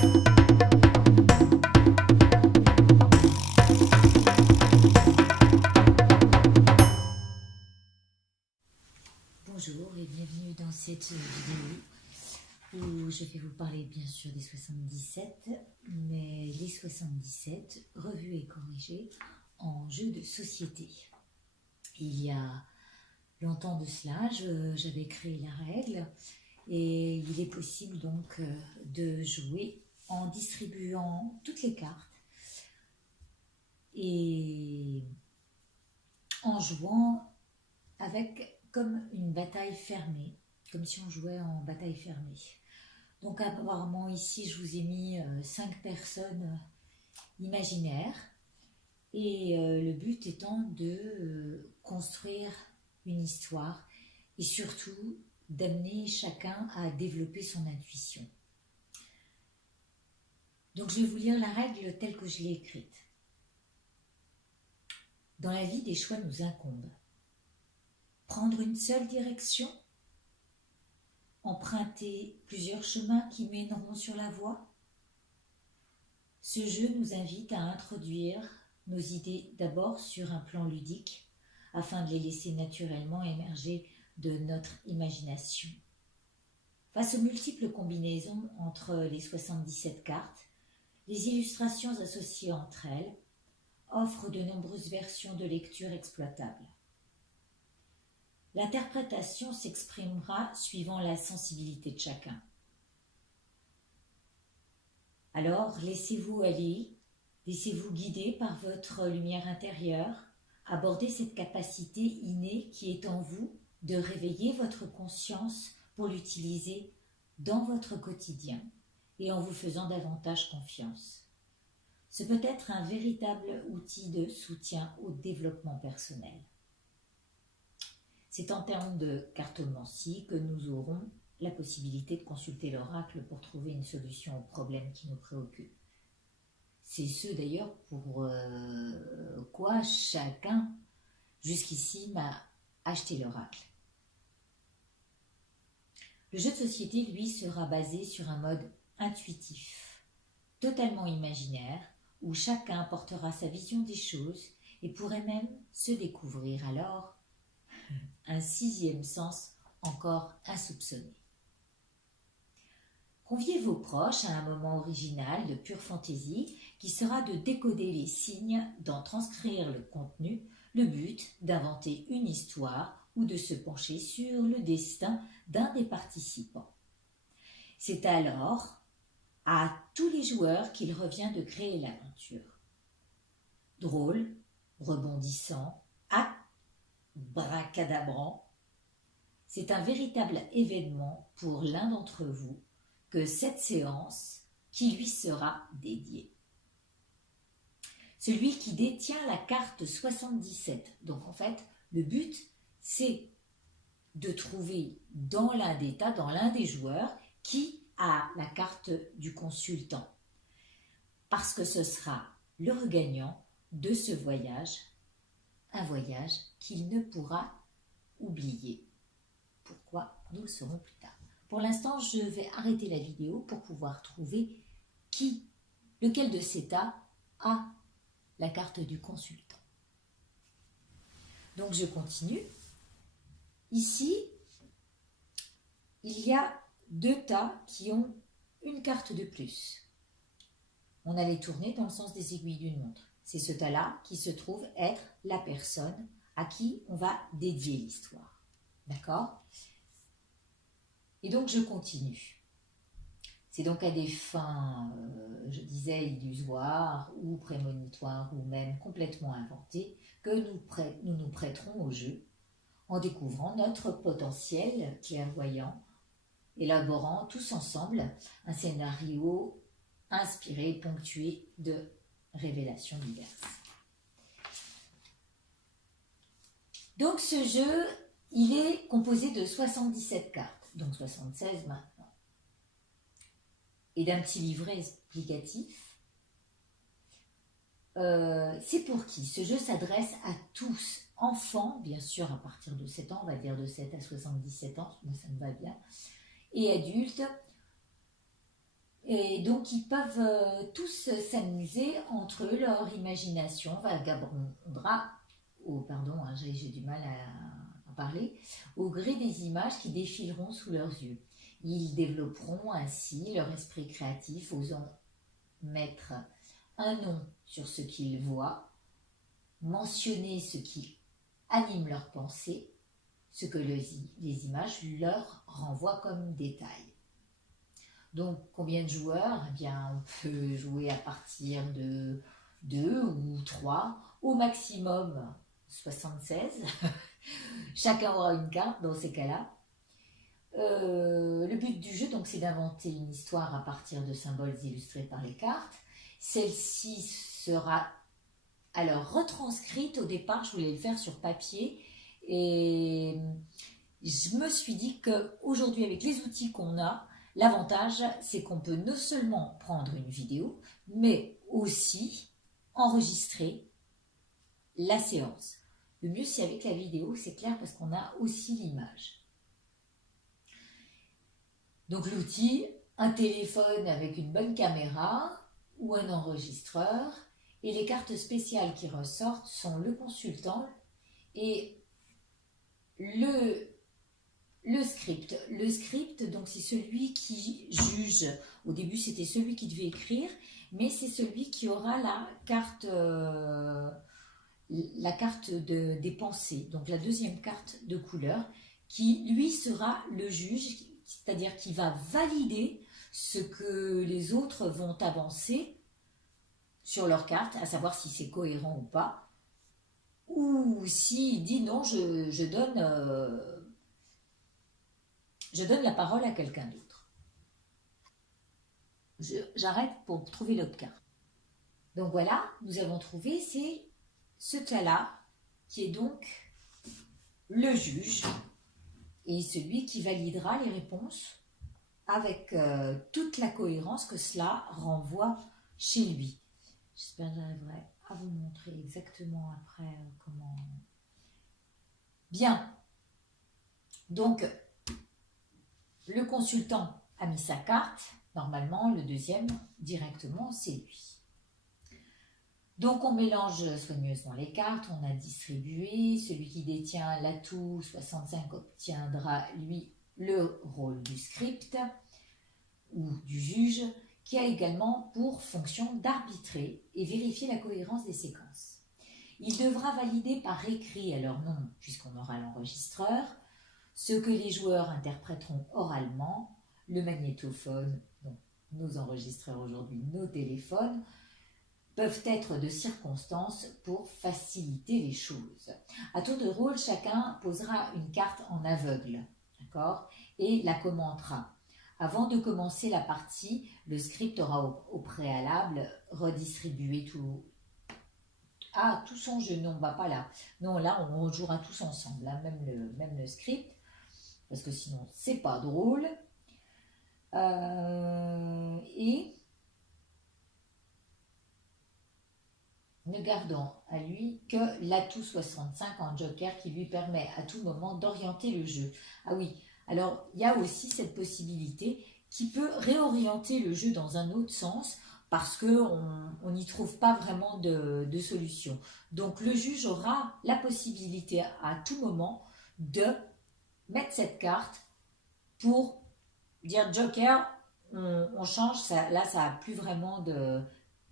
Bonjour et bienvenue dans cette vidéo où je vais vous parler bien sûr des 77, mais les 77 revus et corrigés en jeu de société. Il y a longtemps de cela, j'avais créé la règle et il est possible donc de jouer en distribuant toutes les cartes et en jouant avec comme une bataille fermée, comme si on jouait en bataille fermée. Donc apparemment ici je vous ai mis 5 personnes imaginaires et le but étant de construire une histoire et surtout d'amener chacun à développer son intuition. Donc je vais vous lire la règle telle que je l'ai écrite. Dans la vie, des choix nous incombent. Prendre une seule direction, emprunter plusieurs chemins qui mèneront sur la voie. Ce jeu nous invite à introduire nos idées d'abord sur un plan ludique afin de les laisser naturellement émerger de notre imagination. Face aux multiples combinaisons entre les 77 cartes, les illustrations associées entre elles offrent de nombreuses versions de lecture exploitables. L'interprétation s'exprimera suivant la sensibilité de chacun. Alors, laissez-vous aller, laissez-vous guider par votre lumière intérieure, abordez cette capacité innée qui est en vous de réveiller votre conscience pour l'utiliser dans votre quotidien et en vous faisant davantage confiance. Ce peut être un véritable outil de soutien au développement personnel. C'est en termes de cartomancie que nous aurons la possibilité de consulter l'oracle pour trouver une solution aux problèmes qui nous préoccupent. C'est ce d'ailleurs pour quoi chacun jusqu'ici m'a acheté l'oracle. Le jeu de société, lui, sera basé sur un mode intuitif, totalement imaginaire, où chacun portera sa vision des choses et pourrait même se découvrir alors un sixième sens encore insoupçonné. Conviez vos proches à un moment original de pure fantaisie qui sera de décoder les signes, d'en transcrire le contenu, le but d'inventer une histoire ou de se pencher sur le destin d'un des participants. C'est alors à tous les joueurs qu'il revient de créer l'aventure. Drôle, rebondissant, abracadabrant, c'est un véritable événement pour l'un d'entre vous que cette séance qui lui sera dédiée. Celui qui détient la carte 77. Donc en fait, le but, c'est de trouver dans l'un des tas, dans l'un des joueurs, qui a la carte du consultant. Parce que ce sera le regagnant de ce voyage, un voyage qu'il ne pourra oublier. Pourquoi? Nous le saurons plus tard. Pour l'instant, je vais arrêter la vidéo pour pouvoir trouver lequel de ces tas a la carte du consultant. Donc je continue. Ici, il y a 2 tas qui ont une carte de plus. On a les tourner dans le sens des aiguilles d'une montre. C'est ce tas-là qui se trouve être la personne à qui on va dédier l'histoire. D'accord? Et donc je continue. C'est donc à des fins, je disais, illusoires ou prémonitoires ou même complètement inventées que nous nous prêterons au jeu en découvrant notre potentiel clairvoyant, élaborant tous ensemble un scénario inspiré, ponctué de révélations diverses. Donc ce jeu, il est composé de 77 cartes. Donc 76 maintenant, et d'un petit livret explicatif. C'est pour qui? Ce jeu s'adresse à tous, enfants, bien sûr à partir de 7 ans, on va dire de 7 à 77 ans, moi ça me va bien, et adultes, Et donc ils peuvent tous s'amuser entre eux, leur imagination vagabondera, pardon, hein, j'ai du mal à parler, au gré des images qui défileront sous leurs yeux. Ils développeront ainsi leur esprit créatif, osant mettre un nom sur ce qu'ils voient, mentionner ce qui anime leur pensée, ce que les images leur renvoient comme détail. Donc, combien de joueurs? Eh bien, on peut jouer à partir de 2 ou 3, au maximum 76. Chacun aura une carte dans ces cas-là. Le but du jeu, donc, c'est d'inventer une histoire à partir de symboles illustrés par les cartes. Celle-ci sera alors retranscrite. Au départ, je voulais le faire sur papier et je me suis dit qu'aujourd'hui, avec les outils qu'on a, l'avantage, c'est qu'on peut non seulement prendre une vidéo, mais aussi enregistrer la séance. Le mieux, c'est avec la vidéo, c'est clair, parce qu'on a aussi l'image. Donc l'outil, un téléphone avec une bonne caméra ou un enregistreur, et les cartes spéciales qui ressortent sont le consultant et le script. Le script, donc, c'est celui qui juge. Au début, c'était celui qui devait écrire, mais c'est celui qui aura la carte des pensées, donc la deuxième carte de couleur, qui, lui, sera le juge, c'est-à-dire qui va valider ce que les autres vont avancer sur leur carte, à savoir si c'est cohérent ou pas, ou s'il dit non, je donne la parole à quelqu'un d'autre. J'arrête pour trouver l'autre carte. Donc voilà, nous avons trouvé, c'est ce cas-là qui est donc le juge et celui qui validera les réponses avec toute la cohérence que cela renvoie chez lui. J'espère que j'arriverai à vous montrer exactement après comment... Bien. Donc, le consultant a mis sa carte. Normalement, le deuxième, directement, c'est lui. Donc, on mélange soigneusement les cartes. On a distribué. Celui qui détient l'atout 65 obtiendra, lui, le rôle du script ou du juge, qui a également pour fonction d'arbitrer et vérifier la cohérence des séquences. Il devra valider par écrit à leur nom, puisqu'on aura l'enregistreur, ce que les joueurs interpréteront oralement, le magnétophone, donc nos enregistreurs aujourd'hui, nos téléphones, peuvent être de circonstance pour faciliter les choses. À tour de rôle, chacun posera une carte en aveugle, d'accord, et la commentera. Avant de commencer la partie, le script aura au préalable redistribué tout. Ah, tout son jeu, non, pas là. Non, là, on jouera tous ensemble, hein, même le script, parce que sinon, c'est pas drôle. Et ne gardant à lui que l'atout 65 en joker qui lui permet à tout moment d'orienter le jeu. Ah oui, alors il y a aussi cette possibilité qui peut réorienter le jeu dans un autre sens parce qu'on n'y trouve pas vraiment de solution. Donc le juge aura la possibilité à tout moment de mettre cette carte pour dire joker, on change, ça, là ça n'a plus vraiment de...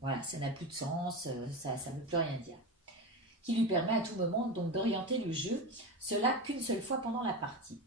Voilà, ça n'a plus de sens, ça ne veut plus rien dire. Qui lui permet à tout moment donc d'orienter le jeu, cela qu'une seule fois pendant la partie.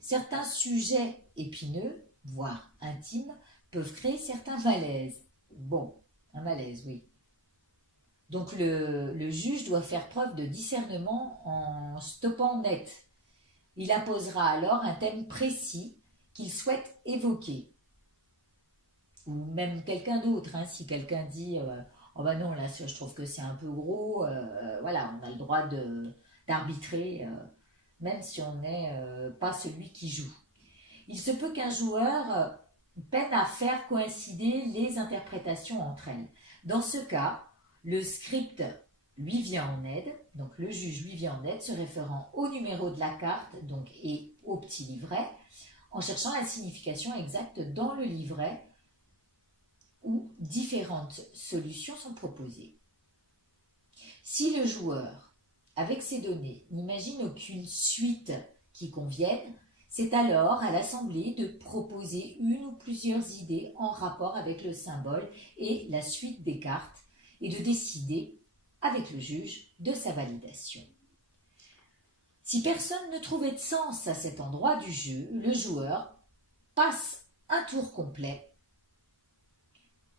Certains sujets épineux, voire intimes, peuvent créer certains malaises. Bon, un malaise, oui. Donc le juge doit faire preuve de discernement en stoppant net. Il imposera alors un thème précis qu'il souhaite évoquer. Ou même quelqu'un d'autre, hein, si quelqu'un dit oh ben non, là je trouve que c'est un peu gros, voilà, on a le droit d'arbitrer, même si on n'est pas celui qui joue. Il se peut qu'un joueur peine à faire coïncider les interprétations entre elles. Dans ce cas, le script lui vient en aide, donc le juge lui vient en aide, se référant au numéro de la carte donc, et au petit livret, en cherchant la signification exacte dans le livret où différentes solutions sont proposées. Si le joueur, avec ces données, n'imagine aucune suite qui convienne, c'est alors à l'assemblée de proposer une ou plusieurs idées en rapport avec le symbole et la suite des cartes et de décider, avec le juge, de sa validation. Si personne ne trouvait de sens à cet endroit du jeu, le joueur passe un tour complet,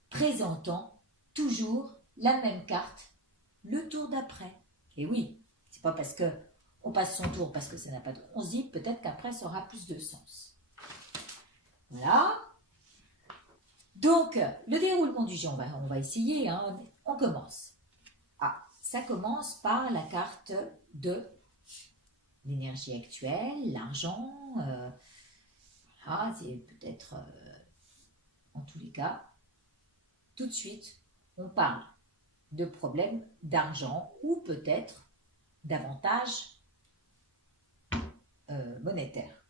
présentant toujours la même carte le tour d'après. Et oui, c'est pas parce que on passe son tour parce que ça n'a pas de... On se dit peut-être qu'après ça aura plus de sens. Voilà. Donc, le déroulement du jeu, on va essayer, hein. On commence. Ah, ça commence par la carte de l'énergie actuelle, l'argent. Voilà, c'est peut-être, en tous les cas, tout de suite, on parle de problèmes d'argent ou peut-être davantage monétaire.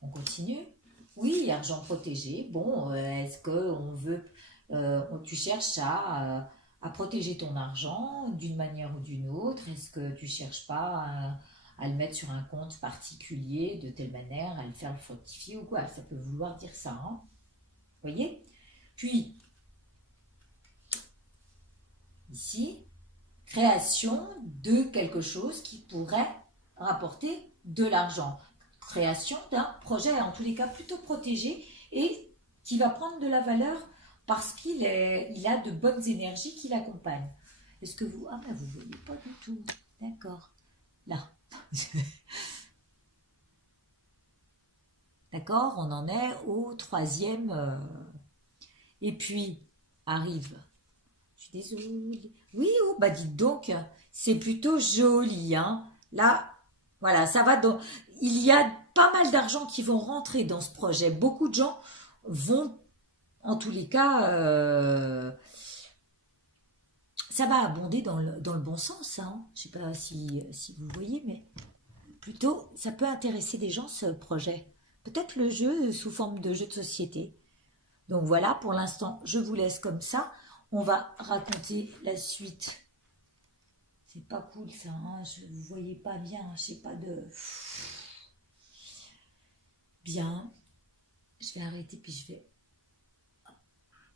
On continue. Oui, argent protégé. Bon, est-ce que on veut, tu cherches à protéger ton argent d'une manière ou d'une autre? Est-ce que tu cherches pas à le mettre sur un compte particulier de telle manière, à le faire le fructifier ou quoi? Ça peut vouloir dire ça, hein? Vous voyez? Puis, ici, création de quelque chose qui pourrait rapporter de l'argent. Création d'un projet, en tous les cas plutôt protégé et qui va prendre de la valeur parce qu'il a de bonnes énergies qui l'accompagnent. Est-ce que vous... Ah ben vous ne voyez pas du tout. D'accord. Là. D'accord, on en est au troisième. Et puis, arrive... Je suis désolée. Oui, oh, bah dites donc, c'est plutôt joli, hein. Là, voilà, ça va dans... Il y a pas mal d'argent qui vont rentrer dans ce projet. Beaucoup de gens vont, en tous les cas, ça va abonder dans le bon sens, hein. Je ne sais pas si vous voyez, mais plutôt, ça peut intéresser des gens, ce projet. Peut-être le jeu sous forme de jeu de société. Donc voilà, pour l'instant, je vous laisse comme ça. On va raconter la suite. C'est pas cool ça, hein, je ne vous voyais pas bien, je sais pas de... Bien, je vais arrêter puis je vais...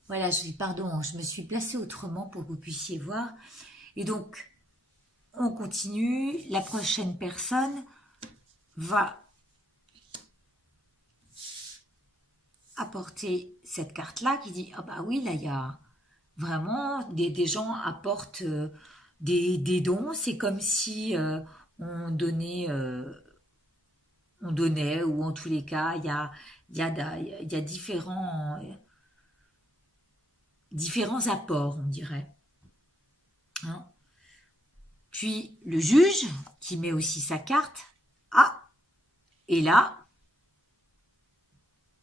Voilà, pardon, je me suis placée autrement pour que vous puissiez voir. Et donc, on continue. La prochaine personne va apporter cette carte-là qui dit, ah bah oui, là, il y a vraiment des gens apportent des dons. C'est comme si on donnait, ou en tous les cas, il y a différents apports, on dirait. Hein. Puis le juge, qui met aussi sa carte, et là,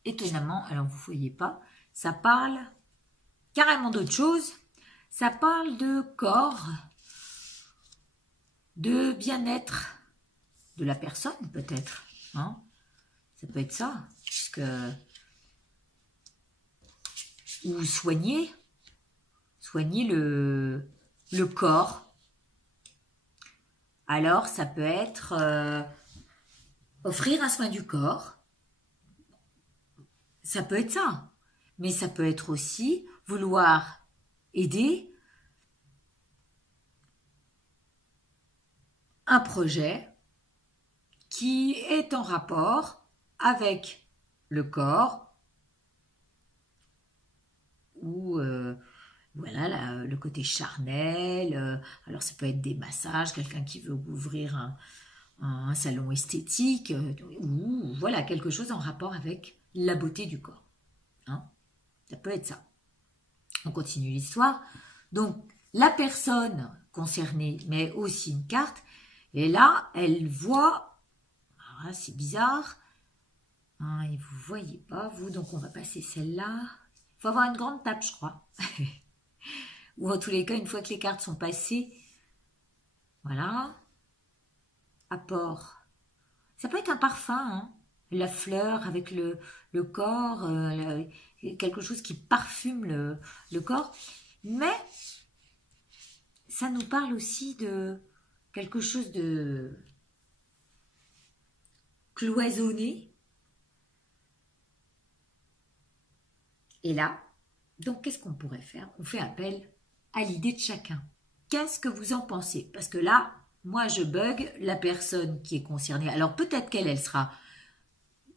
étonnamment, alors vous ne voyez pas, ça parle carrément d'autre chose. Ça parle de corps, de bien-être de la personne, peut-être. Hein, ça peut être ça. Ou soigner le corps. Alors, ça peut être offrir un soin du corps. Ça peut être ça. Mais ça peut être aussi vouloir aider un projet qui est en rapport avec le corps ou voilà le côté charnel. Alors ça peut être des massages, quelqu'un qui veut ouvrir un salon esthétique ou voilà quelque chose en rapport avec la beauté du corps. Hein, ça peut être ça. On continue l'histoire. Donc la personne concernée met aussi une carte et là elle voit, c'est bizarre, hein, et vous ne voyez pas vous, donc on va passer celle-là. Il faut avoir une grande table, je crois. Ou en tous les cas, une fois que les cartes sont passées, voilà. Apport. Ça peut être un parfum, hein. la fleur avec le corps, quelque chose qui parfume le corps. Mais ça nous parle aussi de quelque chose de cloisonné. Et là, donc qu'est-ce qu'on pourrait faire? On fait appel à l'idée de chacun. Qu'est-ce que vous en pensez? Parce que là, moi je bug la personne qui est concernée. Alors peut-être qu'elle sera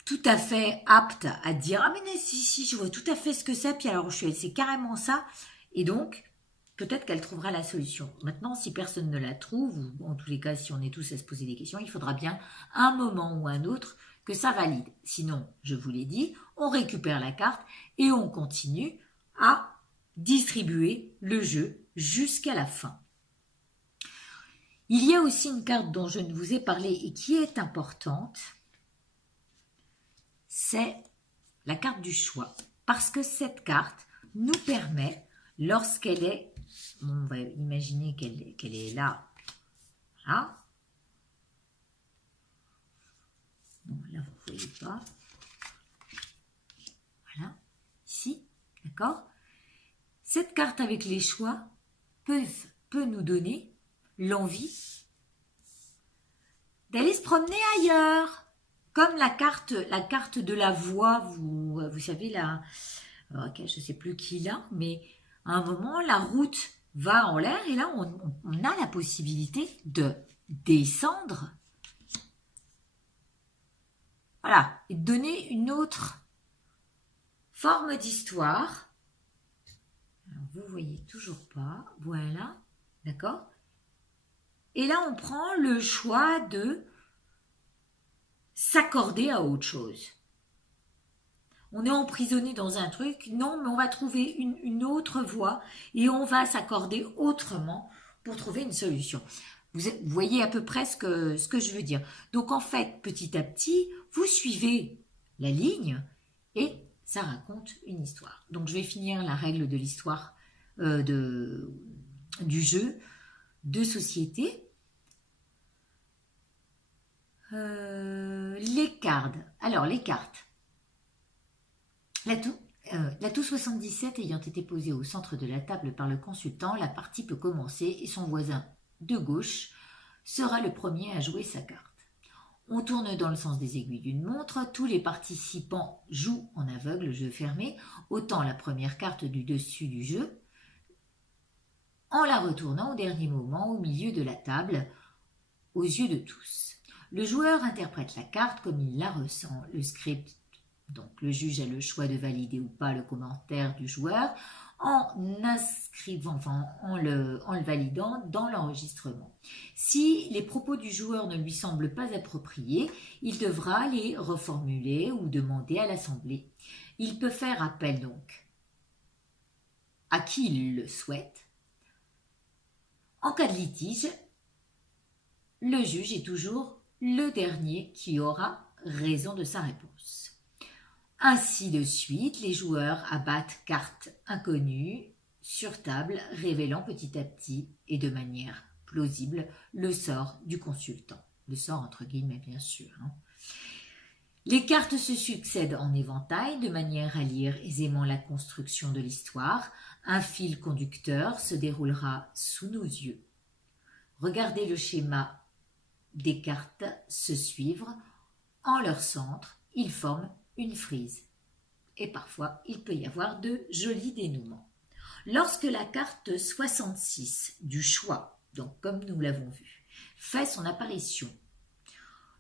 tout à fait apte à dire ah mais si je vois tout à fait ce que c'est, puis alors c'est carrément ça, et donc peut-être qu'elle trouvera la solution. Maintenant, si personne ne la trouve, ou en tous les cas si on est tous à se poser des questions, il faudra bien un moment ou un autre que ça valide. Sinon, je vous l'ai dit, on récupère la carte et on continue à distribuer le jeu jusqu'à la fin. Il y a aussi une carte dont je ne vous ai parlé et qui est importante, c'est la carte du choix. Parce que cette carte nous permet, lorsqu'elle est, on va imaginer qu'elle est là, voilà. Bon, là vous ne voyez pas. Voilà, ici, d'accord? Cette carte avec les choix peut nous donner l'envie d'aller se promener ailleurs. Comme la carte de la voie, vous savez, là, je ne sais plus qui l'a, mais à un moment, la route va en l'air et là, on a la possibilité de descendre. Voilà, et de donner une autre forme d'histoire. Vous ne voyez toujours pas, voilà, d'accord? Et là, on prend le choix de s'accorder à autre chose. On est emprisonné dans un truc, non, mais on va trouver une autre voie et on va s'accorder autrement pour trouver une solution. Vous voyez à peu près ce que je veux dire. Donc en fait, petit à petit, vous suivez la ligne et ça raconte une histoire. Donc je vais finir la règle de l'histoire du jeu de société. Les cartes. Alors, les cartes. L'atout 77 ayant été posé au centre de la table par le consultant, la partie peut commencer et son voisin de gauche sera le premier à jouer sa carte. On tourne dans le sens des aiguilles d'une montre. Tous les participants jouent en aveugle, jeu fermé, autant la première carte du dessus du jeu, en la retournant au dernier moment au milieu de la table, aux yeux de tous. Le joueur interprète la carte comme il la ressent. Le script, donc le juge a le choix de valider ou pas le commentaire du joueur en le validant dans l'enregistrement. Si les propos du joueur ne lui semblent pas appropriés, il devra les reformuler ou demander à l'assemblée. Il peut faire appel donc à qui il le souhaite. En cas de litige, le juge est toujours le dernier qui aura raison de sa réponse. Ainsi de suite, les joueurs abattent cartes inconnues sur table, révélant petit à petit et de manière plausible le sort du consultant. Le sort entre guillemets, bien sûr. Les cartes se succèdent en éventail de manière à lire aisément la construction de l'histoire. Un fil conducteur se déroulera sous nos yeux. Regardez le schéma des cartes se suivre. En leur centre, ils forment une frise. Et parfois, il peut y avoir de jolis dénouements. Lorsque la carte 66 du choix, donc comme nous l'avons vu, fait son apparition,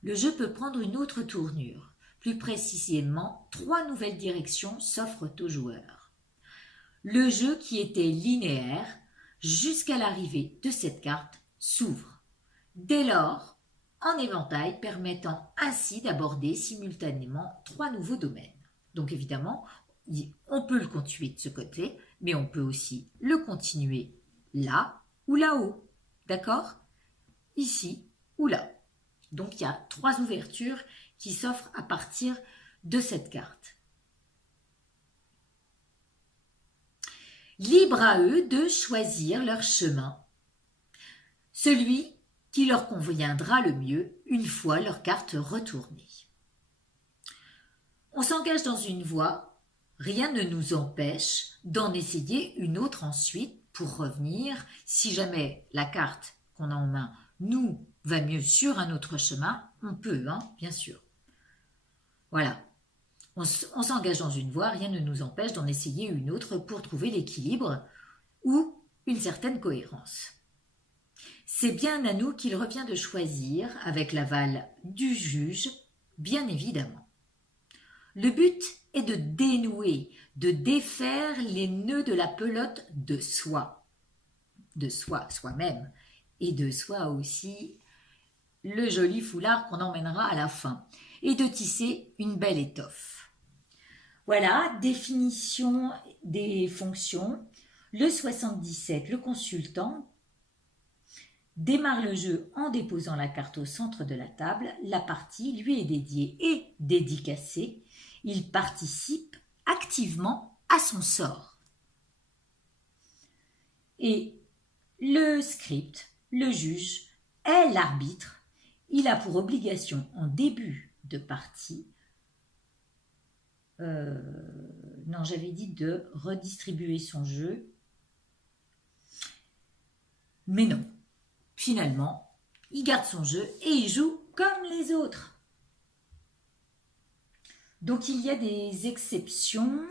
le jeu peut prendre une autre tournure. Plus précisément, 3 nouvelles directions s'offrent aux joueurs. Le jeu qui était linéaire jusqu'à l'arrivée de cette carte s'ouvre. Dès lors, en éventail, permettant ainsi d'aborder simultanément 3 nouveaux domaines. Donc évidemment, on peut le continuer de ce côté, mais on peut aussi le continuer là ou là-haut. D'accord? Ici ou là. Donc il y a 3 ouvertures qui s'offrent à partir de cette carte. Libre à eux de choisir leur chemin, celui qui leur conviendra le mieux une fois leur carte retournée. On s'engage dans une voie, rien ne nous empêche d'en essayer une autre ensuite pour revenir, si jamais la carte qu'on a en main nous va mieux sur un autre chemin, on peut, hein, bien sûr. Voilà. On s'engage dans une voie, rien ne nous empêche d'en essayer une autre pour trouver l'équilibre ou une certaine cohérence. C'est bien à nous qu'il revient de choisir, avec l'aval du juge, bien évidemment. Le but est de dénouer, de défaire les nœuds de la pelote de soi soi-même, et de soi aussi le joli foulard qu'on emmènera à la fin, et de tisser une belle étoffe. Voilà, définition des fonctions. Le 77, le consultant, démarre le jeu en déposant la carte au centre de la table. La partie lui est dédiée et dédicacée. Il participe activement à son sort. Et le script, le juge, est l'arbitre. Il a pour obligation en début de partie, j'avais dit de redistribuer son jeu, mais non. Finalement, il garde son jeu et il joue comme les autres. Donc il y a des exceptions.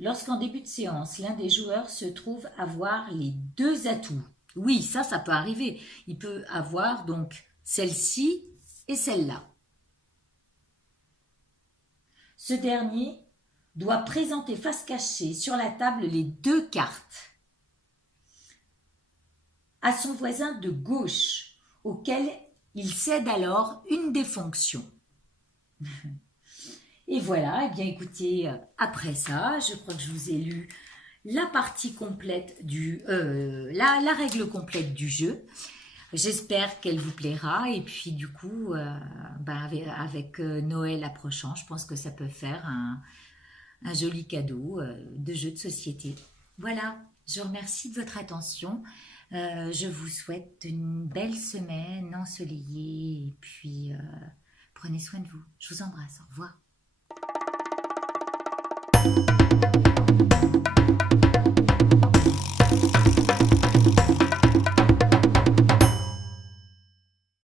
Lorsqu'en début de séance, l'un des joueurs se trouve avoir les deux atouts. Oui, ça peut arriver. Il peut avoir donc celle-ci et celle-là. Ce dernier doit présenter face cachée sur la table les deux cartes à son voisin de gauche, auquel il cède alors une des fonctions. Et voilà, eh bien écoutez, après ça, je crois que je vous ai lu la partie complète la règle complète du jeu. J'espère qu'elle vous plaira et puis du coup, avec Noël approchant, je pense que ça peut faire un joli cadeau de jeu de société. Voilà, je vous remercie de votre attention. Je vous souhaite une belle semaine ensoleillée et puis prenez soin de vous. Je vous embrasse. Au revoir.